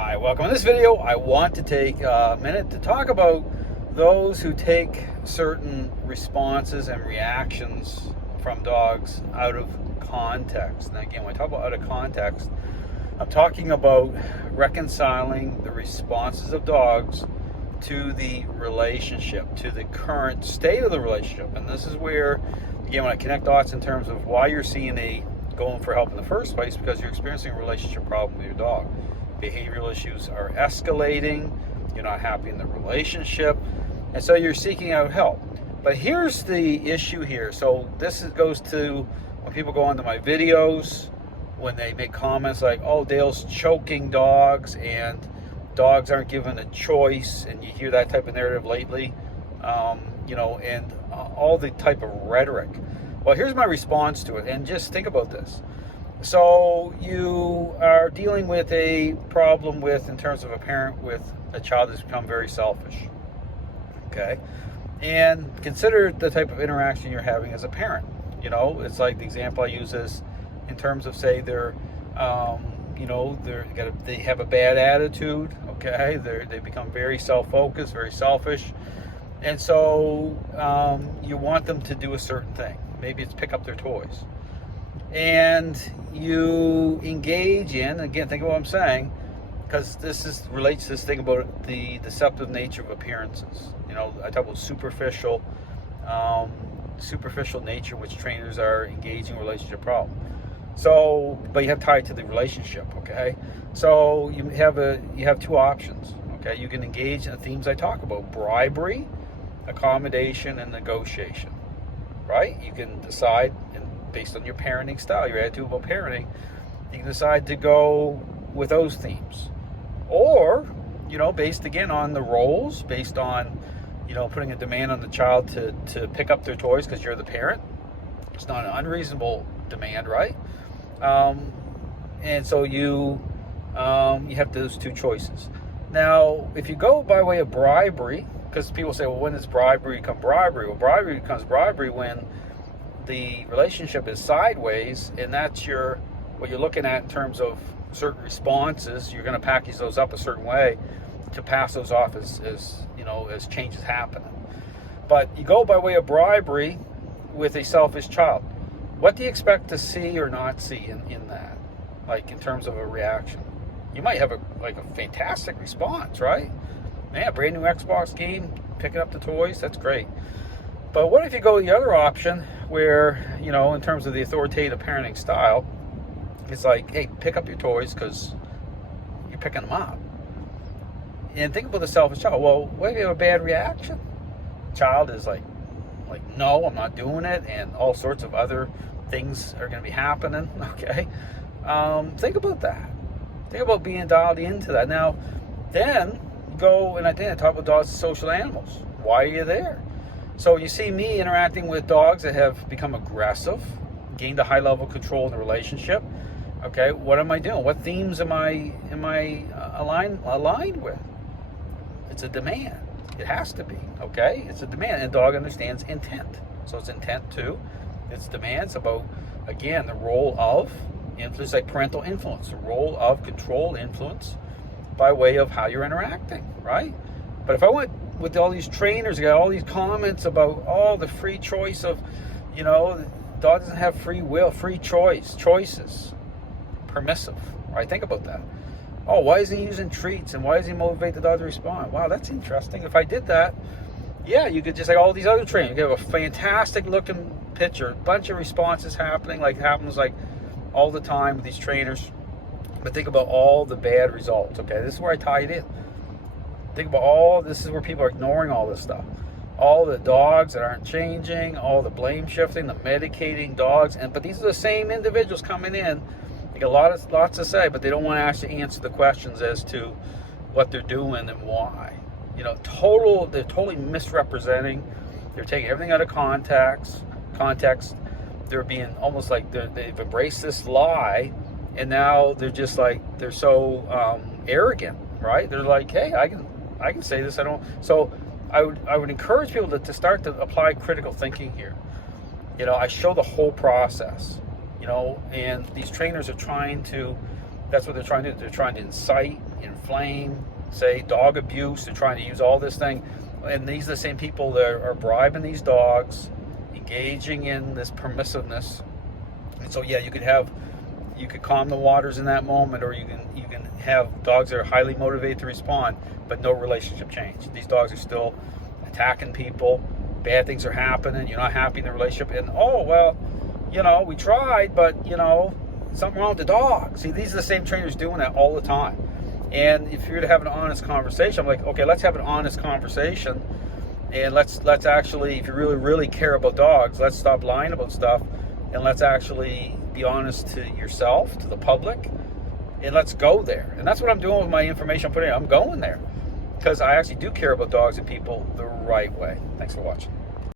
Hi, welcome. In this video, I want to take a minute to talk about those who take certain responses and reactions from dogs out of context. And again, when I talk about out of context, I'm talking about reconciling the responses of dogs to the relationship, to the current state of the relationship. And this is where, again, when I connect dots in terms of why you're seeing going for help in the first place, because you're experiencing a relationship problem with your dog. Behavioral issues are escalating, you're not happy in the relationship, and so you're seeking out help. But here's the issue here. So goes to when people go onto my videos, when they make comments like, oh, Dale's choking dogs and dogs aren't given a choice, and you hear that type of narrative lately, and all the type of rhetoric. Well, here's my response to it, and just think about this. So you are dealing with a problem in terms of a parent with a child that's become very selfish, okay? And consider the type of interaction you're having as a parent. It's like the example I use is in terms of, say, they have a bad attitude, okay? They become very self-focused, very selfish, and so you want them to do a certain thing. Maybe it's pick up their toys. And you engage in, again, think of what I'm saying, because relates to this thing about the deceptive nature of appearances. I talk about superficial nature, which trainers are engaging in relationship problem. So, but you have tied to the relationship, okay? So you have two options, okay? You can engage in the themes I talk about: bribery, accommodation, and negotiation, right? You can decide, based on your parenting style, your attitude about parenting, you can decide to go with those themes. Or, based again on the roles, based on, putting a demand on the child to pick up their toys because you're the parent. It's not an unreasonable demand, right? And so you have those two choices. Now, if you go by way of bribery, because people say, well, when does bribery become bribery? Well, bribery becomes bribery when the relationship is sideways, and that's what you're looking at in terms of certain responses. You're going to package those up a certain way to pass those off as changes happen. But you go by way of bribery with a selfish child. What do you expect to see or not see in that, like in terms of a reaction? You might have a fantastic response, right? Man, brand new Xbox game, picking up the toys, that's great. But what if you go the other option where, in terms of the authoritative parenting style, it's like, hey, pick up your toys because you're picking them up. And think about the selfish child. Well, what if you have a bad reaction? Child is like, no, I'm not doing it, and all sorts of other things are going to be happening, okay? Think about that. Think about being dialed into that. Now, then go, and I talk about dogs as social animals. Why are you there? So you see me interacting with dogs that have become aggressive, gained a high level of control in the relationship. Okay, what am I doing? What themes am I aligned with? It's a demand. It has to be. Okay, it's a demand, and dog understands intent. So it's intent too. It's demands about, again, the role of influence, like parental influence, the role of control, influence by way of how you're interacting, right? But if I went with all these trainers, got all these comments about the free choice of, the dog doesn't have free will, free choices, permissive, right? Think about that. Oh, why is he using treats, and why does he motivate the dog to respond? Wow, that's interesting. If I did that, yeah, you could just like all these other trainers, you have a fantastic looking picture, a bunch of responses happening, happens all the time with these trainers. But think about all the bad results. Okay, this is where I tie it in. Think about this is where people are ignoring all this stuff. All the dogs that aren't changing, all the blame shifting, the medicating dogs, but these are the same individuals coming in. They got lots to say, but they don't want to actually answer the questions as to what they're doing and why. They're totally misrepresenting. They're taking everything out of context. They're being almost like they've embraced this lie, and now they're just they're so arrogant, right? They're like, hey, I can say this. I don't. So I would encourage people to start to apply critical thinking here. I show the whole process. And these trainers are trying to That's what they're trying to do. They're trying to incite, inflame, say dog abuse. They're trying to use all this thing. And these are the same people that are bribing these dogs, engaging in this permissiveness. And so yeah, you could calm the waters in that moment, or you can have dogs that are highly motivated to respond, but no relationship change. These dogs are still attacking people. Bad things are happening. You're not happy in the relationship, and oh well, we tried, but something wrong with the dog. See, these are the same trainers doing that all the time. And if you're to have an honest conversation, I'm like, okay, let's have an honest conversation, and let's actually, if you really care about dogs, let's stop lying about stuff, and let's actually be honest to yourself, to the public, and let's go there. And that's what I'm doing with my information I'm putting out. I'm going there because I actually do care about dogs and people the right way. Thanks for watching.